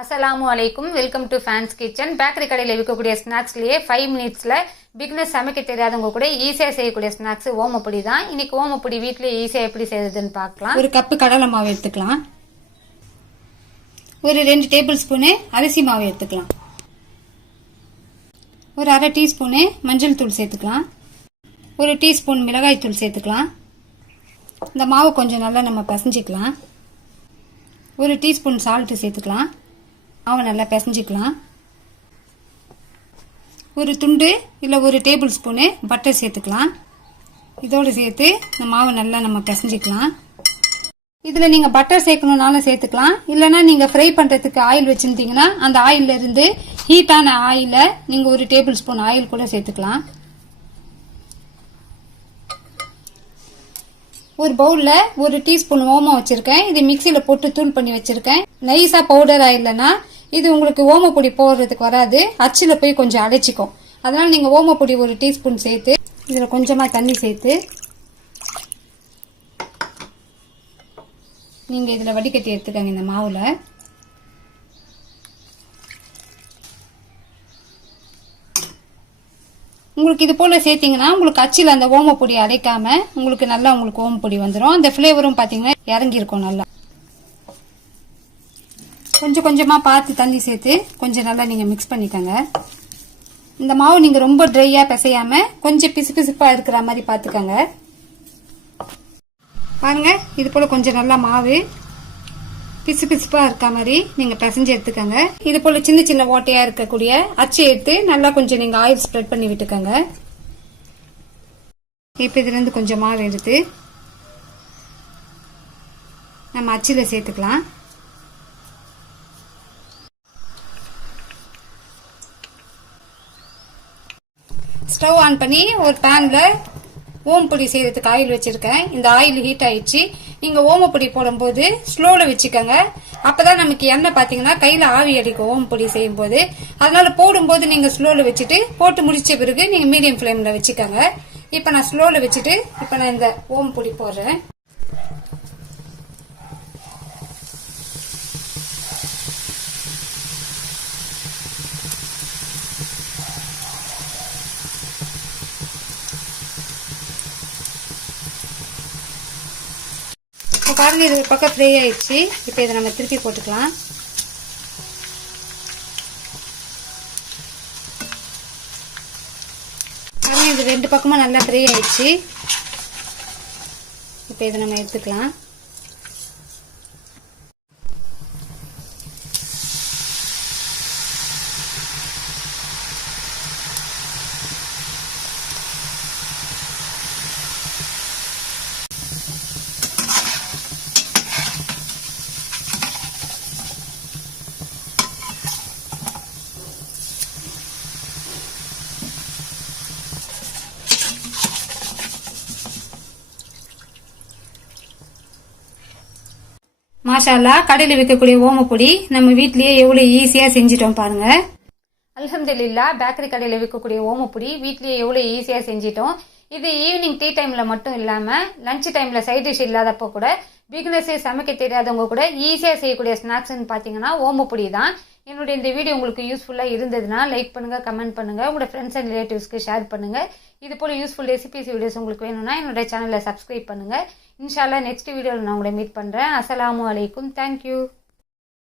அஸ்லாம் அலைக்கும் welcome to fans kitchen bakery கடையில் விற்கக்கூடிய ஸ்நாக்ஸ்லேயே ஃபைவ் மினிட்ஸில் பிக்னஸ் சமைக்க தெரியாதவங்க கூட ஈஸியாக செய்யக்கூடிய ஸ்நாக்ஸ் ஓமப்பொடி தான் இன்னைக்கு ஓமப்பொடி வீட்டிலே ஈஸியாக எப்படி செய்யறதுன்னு பார்க்கலாம். ஒரு கப்பு கடலை மாவு எடுத்துக்கலாம். ஒரு ரெண்டு டேபிள் ஸ்பூனு அரிசி மாவு எடுத்துக்கலாம். ஒரு அரை டீஸ்பூனு மஞ்சள் தூள் சேர்த்துக்கலாம். ஒரு டீஸ்பூன் மிளகாய் தூள் சேர்த்துக்கலாம். இந்த மாவு கொஞ்சம் நல்லா நம்ம பசஞ்சிக்கலாம். ஒரு டீஸ்பூன் சால்ட்டு சேர்த்துக்கலாம். மாவை நல்லா பிசைஞ்சிக்கலாம். ஒரு துண்டு இல்லை ஒரு டேபிள் ஸ்பூனு பட்டர் சேர்த்துக்கலாம். இதோடு சேர்த்து இந்த மாவை நல்லா நம்ம பிசைஞ்சிக்கலாம். இதில் நீங்கள் பட்டர் சேர்க்கணுன்னாலும் சேர்த்துக்கலாம். இல்லைன்னா நீங்கள் ஃப்ரை பண்ணுறதுக்கு ஆயில் வச்சுருந்தீங்கன்னா அந்த ஆயிலிருந்து இருந்து ஹீட்டான ஆயிலை நீங்கள் ஒரு டேபிள் ஸ்பூன் ஆயில் கூட சேர்த்துக்கலாம். ஒரு பவுலில் ஒரு டீஸ்பூன் ஓமம் வச்சுருக்கேன். இது மிக்சியில் போட்டு தூள் பண்ணி வச்சுருக்கேன். நைஸாக பவுடர் ஆயில்லைன்னா இது உங்களுக்கு ஓமப்பொடி போடுறதுக்கு வராது. அச்சில் போய் கொஞ்சம் அடைச்சிக்கும் அதனால் நீங்கள் ஓமப்பொடி ஒரு டீஸ்பூன் சேர்த்து இதில் கொஞ்சமாக தண்ணி சேர்த்து நீங்கள் இதில் வடிகட்டி எடுத்துக்கங்க இந்த மாவில். உங்களுக்கு இது போல் சேர்த்திங்கன்னா உங்களுக்கு அச்சில் அந்த ஓமப்பொடி அடைக்காம உங்களுக்கு நல்லா உங்களுக்கு ஓமப்பொடி வந்துடும் அந்த ஃப்ளேவரும் பார்த்தீங்கன்னா இறங்கியிருக்கும் நல்லா. கொஞ்சம் கொஞ்சமாக பார்த்து தண்ணி சேர்த்து கொஞ்சம் நல்லா நீங்கள் மிக்ஸ் பண்ணிக்கோங்க. இந்த மாவு நீங்கள் ரொம்ப ட்ரையாக பிசையாமல் கொஞ்சம் பிசு பிசுப்பாக இருக்கிற மாதிரி பார்த்துக்கோங்க. பாருங்க இது போல் கொஞ்சம் நல்லா மாவு பிசு பிசுப்பாக இருக்க மாதிரி நீங்கள் பிசைஞ்சு எடுத்துக்கோங்க. இது போல் சின்ன சின்ன ஓட்டையாக இருக்கக்கூடிய அச்சு எடுத்து நல்லா கொஞ்சம் நீங்கள் ஆயில் ஸ்ப்ரெட் பண்ணி விட்டுக்கோங்க. இப்போ இதுலேருந்து கொஞ்சம் மாவு எடுத்து நம்ம அச்சில் சேர்த்துக்கலாம். ஸ்டவ் ஆன் பண்ணி ஒரு பேனில் ஓமப்பொடி செய்யறதுக்கு ஆயில் வச்சுருக்கேன். இந்த ஆயில் ஹீட் ஆயிடுச்சு. நீங்கள் ஓமப்பொடி போடும்போது ஸ்லோவில் வச்சுக்கோங்க. அப்போ தான் நமக்கு எண்ணெய் பார்த்தீங்கன்னா கையில் ஆவி அடிக்கும் ஓமப்பொடி செய்யும்போது. அதனால் போடும்போது நீங்கள் ஸ்லோவில் வச்சுட்டு போட்டு முடித்த பிறகு நீங்கள் மீடியம் ஃப்ளேமில் வச்சுக்கோங்க. இப்போ நான் ஸ்லோவில் வச்சுட்டு இப்போ நான் இந்த ஓமப்பொடி போடுறேன். இப்போ பாருங்க இது ஒரு பக்கம் ஃப்ரை ஆயிடுச்சு. இப்போ இதை நம்ம திருப்பி போட்டுக்கலாம். பாருங்க இது ரெண்டு பக்கமும் நல்லா ஃப்ரை ஆயிடுச்சு. இப்போ இதை நம்ம எடுத்துக்கலாம். மாஷால்லா கடையில் விற்கக்கூடிய ஓமப்பொடி நம்ம வீட்லயே எவ்வளவு ஈஸியா செஞ்சிட்டோம் பாருங்க. அலமதுல்லா பேக்கரி கடையில் விற்கக்கூடிய ஓமப்பொடி வீட்லேயே எவ்வளோ ஈஸியாக செஞ்சிட்டோம். இது ஈவினிங் டீ டைமில் மட்டும் இல்லாமல் லஞ்ச் டைமில் சைட் டிஷ் இல்லாதப்போ கூட பிகினர்ஸே சமைக்க தெரியாதவங்க கூட ஈஸியாக செய்யக்கூடிய ஸ்நாக்ஸ்னு பார்த்தீங்கன்னா ஓமப்பொடி தான். என்னுடைய இந்த வீடியோ உங்களுக்கு யூஸ்ஃபுல்லாக இருந்ததுன்னா லைக் பண்ணுங்கள் கமெண்ட் பண்ணுங்கள் உங்களோட ஃப்ரெண்ட்ஸ் அண்ட் ரிலேட்டிவ்ஸ்க்கு ஷேர் பண்ணுங்கள் இது போல் யூஸ்ஃபுல் ரெசிபிஸ் வீடியோஸ் உங்களுக்கு வேணும்னா என்னோட சேனலை சப்ஸ்கிரைப் பண்ணுங்கள் இன்ஷால்லா நெக்ஸ்ட் வீடியோவில் நான் உங்களை மீட் பண்ணுறேன் அஸ்லாம் அலைக்கும். தேங்க்யூ